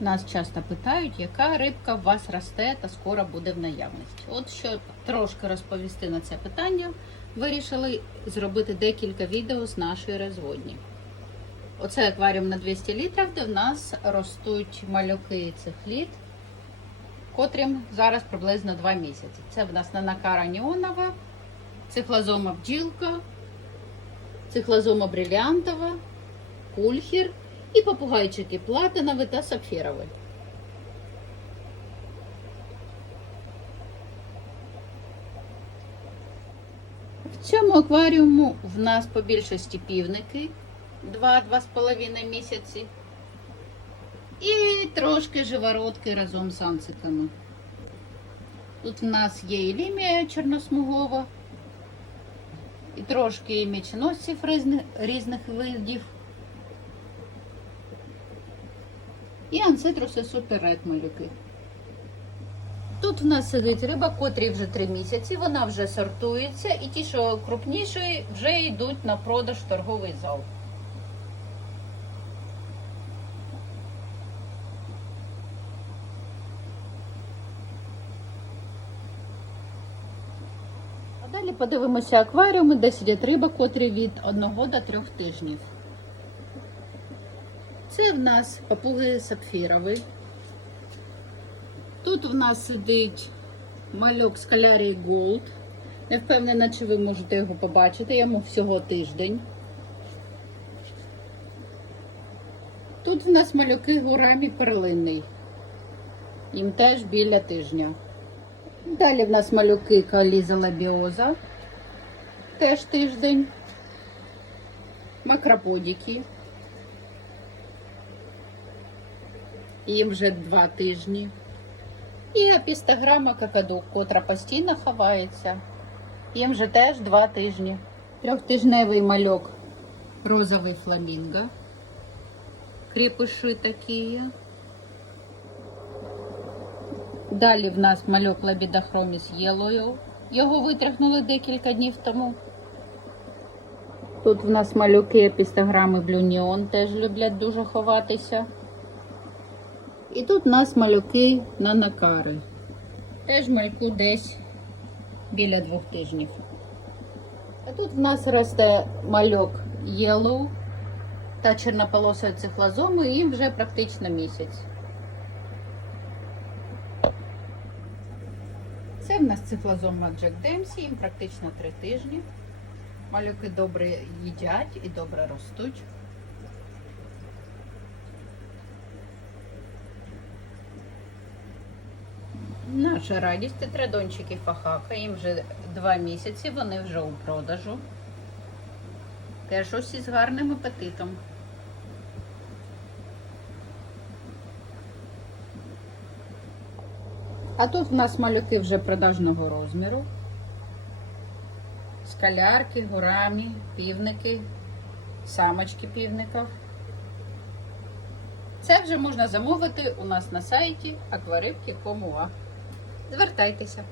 Нас часто питають, яка рибка у вас росте та скоро буде в наявності. От щоб трошки розповісти на це питання, вирішили зробити декілька відео з нашої розводні. Оце акваріум на 200 літрів, де в нас ростуть малюки цихліт, котрим зараз приблизно 2 місяці. Це в нас нанакара неонова, цихлозома бджілка, цихлозома брилянтова, кульхір і попугайчики платиновий та сапфіровий. В цьому акваріуму в нас по більшості півники 2-2,5 місяці. І трошки живородки разом з анциками. Тут в нас є і лімія чорносмугова, і трошки міченосців різних, різних видів. І анцитруси суперред малюки. Тут в нас сидить риба, котрій вже 3 місяці, вона вже сортується, і ті, що крупніші, вже йдуть на продаж в торговий зал. А далі подивимося акваріуми, де сидять риба, котрі від 1 до 3 тижнів. Це в нас папуги сапфіровий. Тут в нас сидить мальок Скалярій Голд. Не впевнена, чи ви можете його побачити, йому всього тиждень. Тут в нас малюки гурамі перлинний. Їм теж біля тижня. Далі в нас малюки каліза лабіоза. Теж тиждень. Макраподіки. Їм вже два тижні. І апістаграма какаду, котра постійно ховається. Їм вже теж два тижні. Трьохтижневий мальок розовий фламінго. Кріпиші такі. Далі в нас мальок лабідахроміс єлою. Його витряхнули декілька днів тому. Тут в нас малюки епістаграми блюніон теж люблять дуже ховатися. І тут у нас малюки на накари. Теж мальку десь біля двох тижнів. А тут в нас росте мальок Yellow та чорнополосої цихлозоми, і їм вже практично місяць. Це в нас цифлозома Джек Демсі, їм практично три тижні. Малюки добре їдять і добре ростуть. Наша радість це традончики фахака. Їм вже два місяці, вони вже у продажу. Теж усі з гарним апетитом. А тут в нас малюки вже продажного розміру. Скалярки, гурамі, півники, самочки півників. Це вже можна замовити у нас на сайті акварибки.com.ua. Звертайтеся.